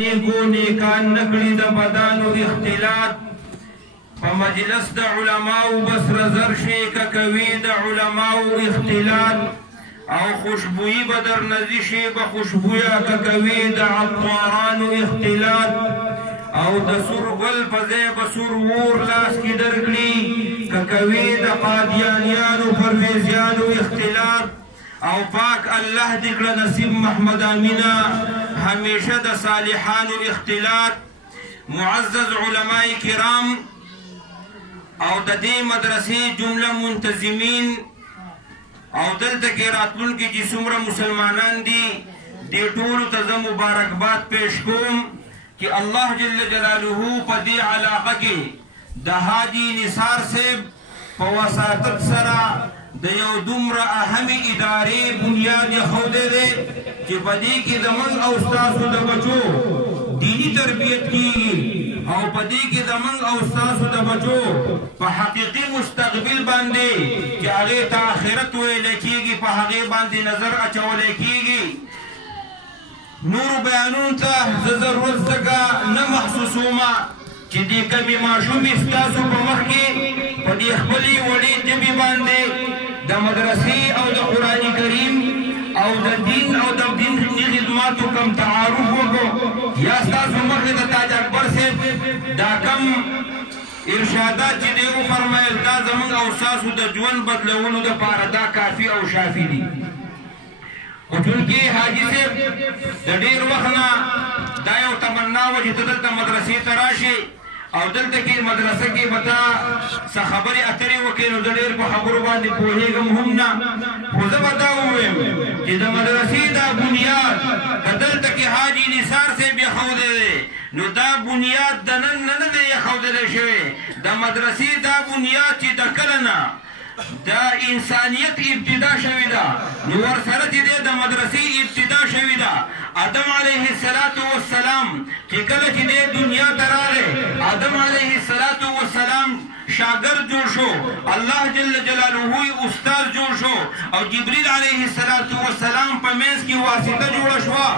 نیکو نیکان نکړي د بدانو اختلاط په مجلس د علماو بس رزر شي که کوي د علماو اختلاط او خوشبویی به در نزي شي به خوشبویه که کوي د عطارانو اختلاط او د سور ګل په ځای به سور وور لاس کې درکړي که کوي د قادیانیانو پرویزیانو اختلاط او پاک الله دې کړه نصیب محمد امینه همیشه د صالحانو اختلاط. معزز علماء کرام او د دې مدرسې جمله منتظمین او دلته کې راتلونکي چې څومره مسلمانان دي دې ټولو ته زه مبارکباد پیش کوم چې الله جل جلاله په دې علاقه کې د حاجي نثار صاحب په وساطت سره د یو دومره اهمې ادارې بنیاد ایښودی دی چې په دې کې زموږ او ستاسو د بچو دیني تربیت کیږي او په دې کې زموږ او ستاسو د بچو په حقیقي مستقبل باندې چې هغې ته آخرت ویلی کیږي په هغې باندې نظر اچولی کیږي. نورو بیانونو ته زه ضرورت ځکه نه محسوسومه چې دې کمې ماشومې ستاسو په مخ کې په دې خپلې وړې ژبې باندې د مدرسې او د قرآن کریم او د دین او د دیني خدماتو کم تعارف وکړو یا ستاسو مخې د تاج اکبر صاحب دا کم ارشادات چې دی وفرمایل دا زموږ او ستاسو د ژوند بدلولو دپاره دا کافي او شافي دي. خو چونکې حاجي صاحب د ډېر وخت نه دا یو تمنا وه چې ته دلته مدرسې ته راشې او دلته کې مدرسه کې به تا څه خبرې اترې وکړې نو زه ډېر په خبرو باندې پوهېږم هم نه خو زه به دا ووایم چې د مدرسې دا بنیاد که دلته کې حاجي نثار صاحب ایښودی دی نو دا بنیاد د نن نه دی ایښودلی شوی. د مدرسې دا بنیاد چې د کله نه دا انسانیت ابتدا شوی ده نو ورسره چې دی د مدرسې ابتدا شوی ده. آدم علیه السلام چې کله چې دی دنیا ته راغی آدم علیه السلام شاگرد جوړ شو الله جل جلاله استاد جوړ شو او جبریل علیه السلام په منځ کې واسطه جوړه شوه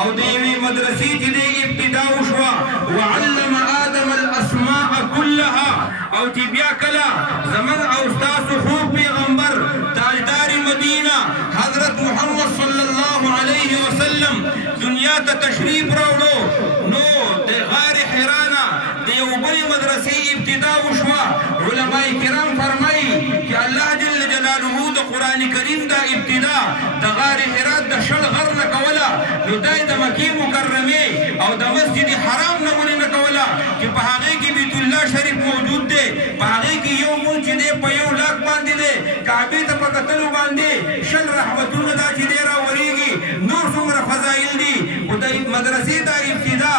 او د یوې مدرسې چې دی ابتدا وشوه وعلم آدم الاسماء كلها او چې بیا کله زموږ او ستاسو خوږ پیغمبر تاجدار مدینه حضرت محمد صلی الله علیه وسلم دنیا ته تشریف راوړو نو د غار حرا نه د یو بلې مدرسې ابتدا وشوه. علماء کرام فرمایي چې الله جل جلاله د قرآن کریم دا ابتدا د غار حرا د شل غر نه کوله نو دا یې د مکې مکرمې او د مسجد حرام نه ولې نه کوله چې په هغې کې بیت الله شریف موجود دی په هغې کې یو مونځ چې دی په 1 لاک باندې دی کعبې ته په کتلو باندې 20 رحمتونه دا چې دی راورېږي نور څومره فضایل دي خو د مدرسې دا ابتدا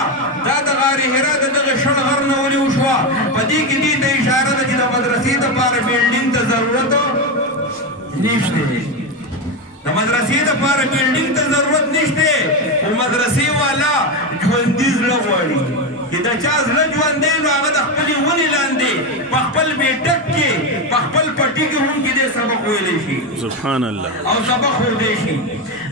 دا د غار حرا د دغه 20 غر نه ولې وشوه. په دې کې دې ته اشاره ده چې د مدرسې دپاره بلډینګ ته ضرورت نشته د مدرسې دپاره بلډینګ ته ضرورت نشته خو مدرسې والا ژوندي زړه غواړي چې د چا زړه ژوندی نو هغه د خپلې ونې لاندې په خپل بیټک کې په خپل پټي کې هم کې دی سبق ویلی شي سبحان الله او سبق ښودی شي.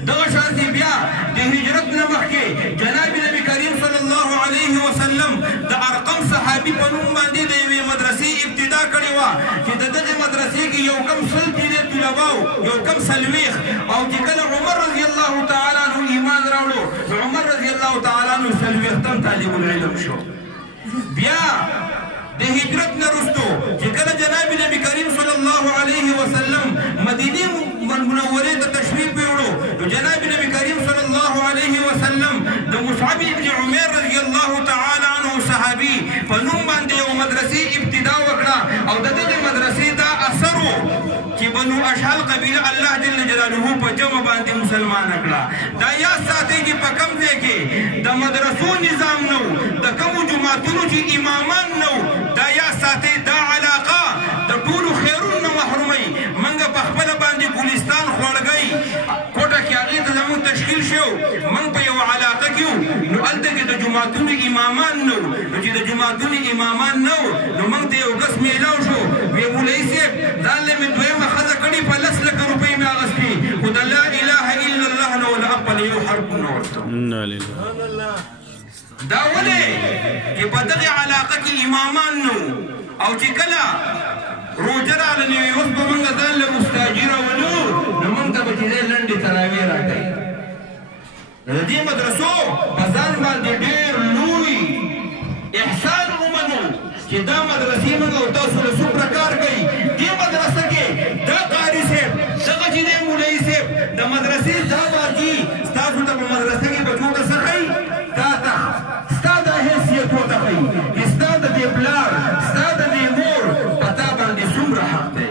دغه شانتې بیا د هجرت نه مخکې جناب نبي کریم صلی الله علیه وسلم د ارقم صحابي په نوم باندې د یوې مدرسې ابتدا کړې وه چې د دغې مدرسې کې یو کم سل چې دی طلباو یو کم 40 او چې کله عمر رضی الله تعالی عنه ایمان راوړو نو عمر رضی الله تعالی عنه 40 طالب العلم شو. بیا د هجرت نه وروستو چې کله جناب نبي کریم صلی الله علیه وسلم مدینې منورې ته تشریف یوړو نو جناب نبی کریم صلی الله علیه وسلم د مصعب ابن عمیر رضی الله تعالی عنه صحابي په نوم باندې یو مدرسې ابتدا وکړه او د دغې مدرسې دا اثر و چې بنو اشهل قبیله الله جل جلاله په جمع باندې مسلمانه کړه. دا یاد ساتئ چې په کوم ځای کې د مدرسو نظام نه و د کومو جوماتونو چې امامان نه و دا یاد ساتئ دا علاقه د ټولو خیرونو نه محروموي. موږ په خپله باندې ګلستان خوړګۍ کوټه کې هغې ته زموږ تشکیل شو موږ په یوه علاقه کې وو نو هلته کې د جوماتونو امامان نه وو نو چې د جوماتونو امامان نه وو نو موږ ته یو کس میلاو شو وی مولوي صاحب ځان له مې دویمه ښځه کړې په 10 لکه روپۍ مې اخېستې خو د لا اله الا الله نه ولا اقبل یو حرف نه ورته. دا ولې چې په دغه علاقه کې امامان نو او چې کله روژه راغله اوس به موږ ځان له مستاجي راولو نو موږ ته به چې دی لنډې تراویح راکوي نو د دې مدرسو په ځان باندې ډېر لوی احسان ومنو چې دا مدرسې موږ او تاسو له څومره کار کوي دې مدرسه کې دا قاري صاحب دغه چې دی مولوي صاحب د مدرسې دا باجي ستاسو ته په مدرسه کې بچو ته څه ښایي دا ته ستا د حیثیت ورته ښایي ستا د دې پلار ستا د دې مور په تا باندې څومره حق دی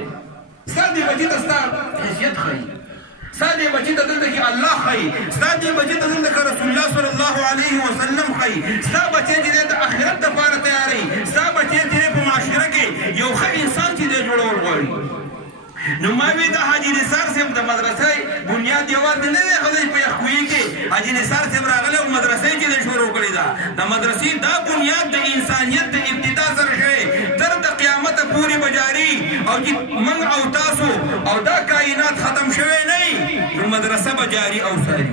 ستا دې بچي ته ستا حیثیت ښایي ستا دې بچي ته دلته کې الله ښایي ستا دې بچي ته دلته کې رسول الله صلی الله علیه وسلم ښایي ستا بچی چې دی د آخرت دپاره تیاروي ستا بچی چې دی په معاشره کې یو ښه انسان چې دی جوړول غواړي نو ما وی د حاجي نثار صاحب د مدرسې بنیاد یوازې نه دی خدای په یخوي کې حاجي نثار صاحب راغلی او مدرسې چې دی شروع کړې ده د مدرسې دا بنیاد د انسانیت د ابتدا سره شوی تر د قیامته پورې به جاري او چې موږ او تاسو او دا کائنات ختم شوی نه وي نو مدرسه به جاري او ساري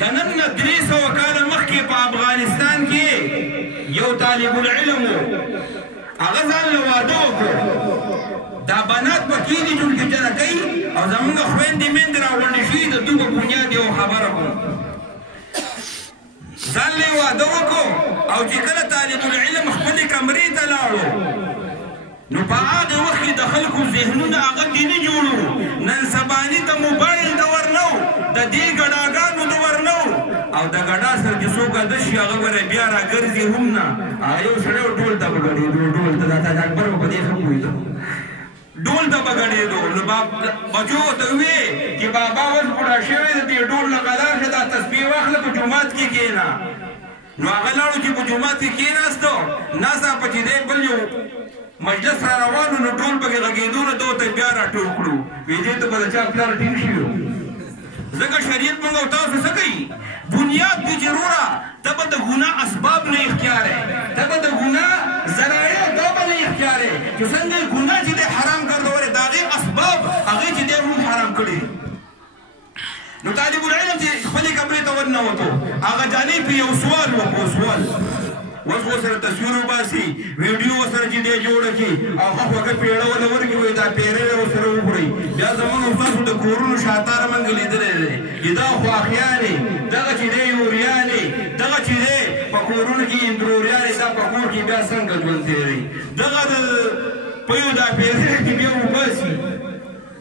د نن نه 300 کاله مخکې په افغانستان کې یو طالب العلم هغه ځان له واده وکړو دا بنات به کېږي جوړ کې چېرته کوي او زمونږ خویندې میندې راغونډې شوي د دوی په بنیاد یو خبره کړو ځان له واده وکړو او چې کله طالب العلم خپلې کمرې ته لاړو نو په هغه وخت کې د خلکو ذهنونه هغه دیني جوړ وو نن سباني د موبایل دور نه و د دې ګډاګانو دور نه و او د ګډا سره چې څوک عادت شي هغه ګوره بیا راګرځي هم نه یو سړی ډول ته به ګډېدو ډول ته دا تاج اکبر به په دې ښه پوهېدو ډول ته به ګډېدو نو بچو ورته ووې چې بابا اوس بوډا شوی د دې ډول نه قدار شه دا تسبیح واخله په جومات کې کښېنه نو هغه لاړو چې په جومات کې کښېناستو ناڅاپه چې دی بل یو مجلس را روانو نو ټول پکې غږېدو نو ده ورته بیا راټول کړو وایي دې ته به د چا پلار ټینګ شي ځکه شریعت موږ او تاسو څه کوي بنیاد دی چې وروره ته به د ګناه اسباب نه اختیار یې ته به د ګناه ذرایع دا به نه اختیار یې چې څنګه یې ګناه چې دی حرام ګرځولی د هغې اسباب هغې چې دی هم حرام کړي نو طالب العلم چې خپلې کمرې ته ورننوتو هغه جانې پې یو سوال وکړو سوال اوس ورسره تصویر وباسي ویډیو ورسره چې دی جوړه کړي او هغه هغه پیړه ورله ورکړي وایي دا پیری ورسره وخورئ بیا زموږ ستاسو د کورونو شاتاره موږ لیدلی دی چې دا خواښیانې دغه چې دی یوریانې دغه چې دی په کورونو کې اندروریانې دا په کور کې بیا څنګه ژوند تېروي دغه د پیو دا پیری چې بیا وباسي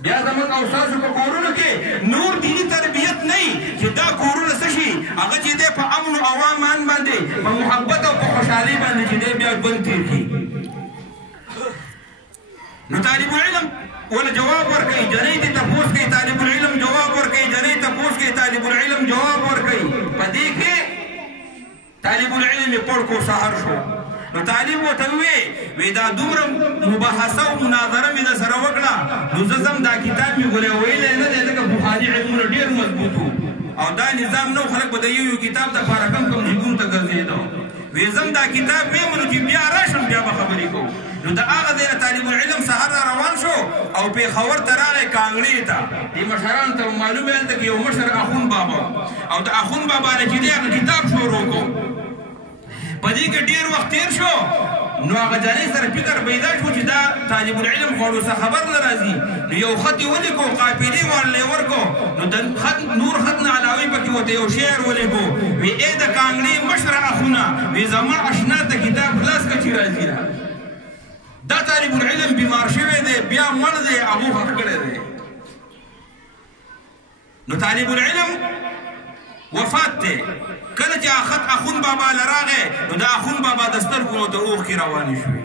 بیا زموږ او ستاسو په کورونو کې نور دیني تربیت نه وي چې دا کورونه څه شي هغه چې دی په امن او امان باندې په محبت او په خوشحالۍ باندې چې دی بیا ژوند تېر کړي نو طالب العلم ولا جواب ورکوي جنۍ دې تپوس کوي طالب العلم جواب ورکوي جنۍ تپوس کوي طالب العلم جواب ورکوي په دې کې طالب العلم یې پړ کو سهار شو نو طالب ورته ووی دا دومره مباحثه او مناظره مې در سره وکړه نو زه ځم دا کتاب مې ګورې ویلی نه دی ځکه بخاري علمونه ډېر مضبوط وو او دا نظام نه خلک به د یو کتاب دپاره کم جیبونو ته ګرځېده وی ځم دا کتاب ویم نو چې بیا راشم بیا به خبرې کوو نو د هغه ځای نه طالب العلم سهار را روان شو او پېښور ته راغی کانګړې ته دې مشرانو ته معلوم یې هلته کې یو مشر اخون بابا او د اخون بابا نه چې دی هغه کتاب شروع کړو په دې کې ډېر وخت تېر شو نو هغه جانۍ سره فکر پیدا شو چې دا طالب العلم خو څه خبر نه راځي نو یو خط یې ولیکو قافلې ورلې ورکو نو د خط نور خط نه علاوه پکې ورته یو شعر ولیکو وی ای د کانګړې مشره اخونه وی زما اشنا ته کتاب خلاص که چې راځي دا طالب العلم بیمار شوی دی بیا مړ دی هغو حق کړی دی نو طالب العلم وفات دی کله چې خط اخون بابا لراغې نو د اخون بابا د سترګو نو د اوښکې روانې شوې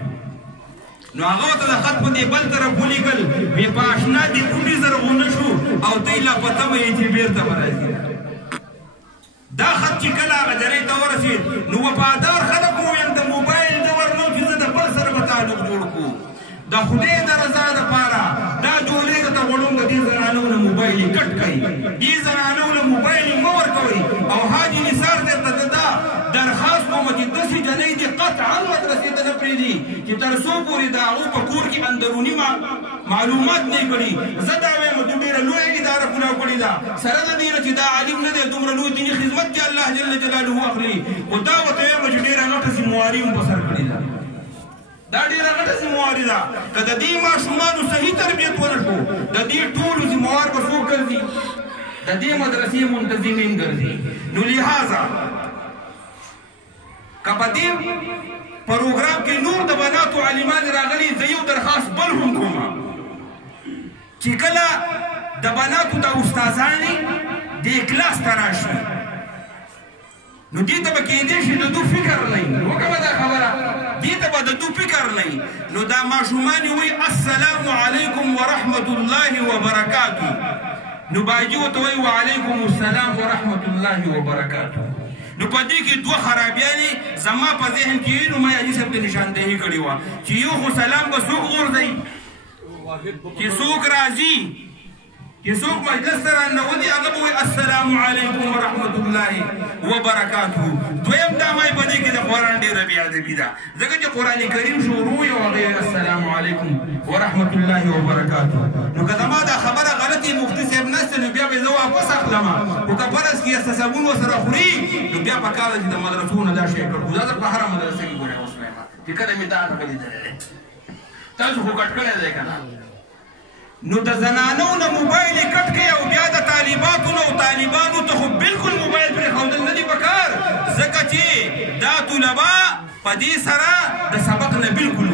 نو هغه ورته د خط په دې بل طرف ولیکل وی په اشنا دې بوټي زرغونه شو او دی لا په تمه یې چې بېرته به راځي دا خط چې کله هغه جنۍ ته ورسېد نو وفادار خلک وویل د موبایل دور نو چې زه د بل سره به تعلق جوړ کړو د خدای د رضا دپاره دا جولې درته غواړم د دې زنانو نه موبایل یې کټ کړئ دې زنانو نه موبایل یې مه ورکوئ او حاجي نثار صاحب ته دا درخواست کومه چې داسې جنۍ دې قطعا مدرسې ته نه پرېږدي چې تر څو پورې د هغو په کور کې اندروني معلومات نه کړي زه دا وایم چې ډېره لویه اداره ګناه کړې ده سره د دې نه چې دا عالم نه دی دومره لوی دیني خدمت کې الله جل واخلي خو دا ورته وایم چې ډېره غټه ذمهواري هم په سر کړې ده دا ډېره غټه ذمهواري ده که د دې ماشومانو صحیح تربیت ونه شو د دې ټولو ذمهوار به څوک ګرځي د دې مدرسې منتظمین ګرځي نو لہذا که په دې پروګرام کې نور د بناتو عالمان راغلي زه یو درخواست بل هم کوم چې کله د بناتو د استادانې دې کلاس ته راشي نو دې ته به کېدای شي د دو فکر نه وي وکړه دا خبره دې ته به د دو فکر نه وي نو دا ماشومان وایي السلام علیکم ورحمة الله وبرکاته نو باجي ورته وایي وعلیکم السلام ورحمة الله وبرکاته نو په دې کې دوه خرابیانې زما په ذهن کې وي نو ما حاجي صاحب ته نشاندهي کړې وه چې یو خو سلام به څوک غورځوي چې څوک راځي چې څوک مجلس ته راننوځي هغه به وایي السلام علیکم ورحمة الله وبرکاته دویم دا ما په دې کې د قرآن ډېره بېادبي ده ځکه چې قرآن کریم شروع یې هغه السلام علیکم ورحمة الله وبرکاته نو که زما دا خبره غلطې مفتي صاحب نشته نو بیا به زه واپس اخلم خو که فرض کې اساسابون ورسره خوري نو بیا پکار ده چې د مدرسو نه دا شی کړو دا په هره مدرسه کې ګورئ اوس چې کله مې دا هغه لیدلی تاسو خو کټ کړی دی که نه نو د زنانو نه موبایل یې کټ کړئ او بیا د طالباتو نه او طالبانو ته خو بلکل موبایل پرېښودل نه دي پکار ځکه چې دا طلبا په دې سره د سبق نه بلکل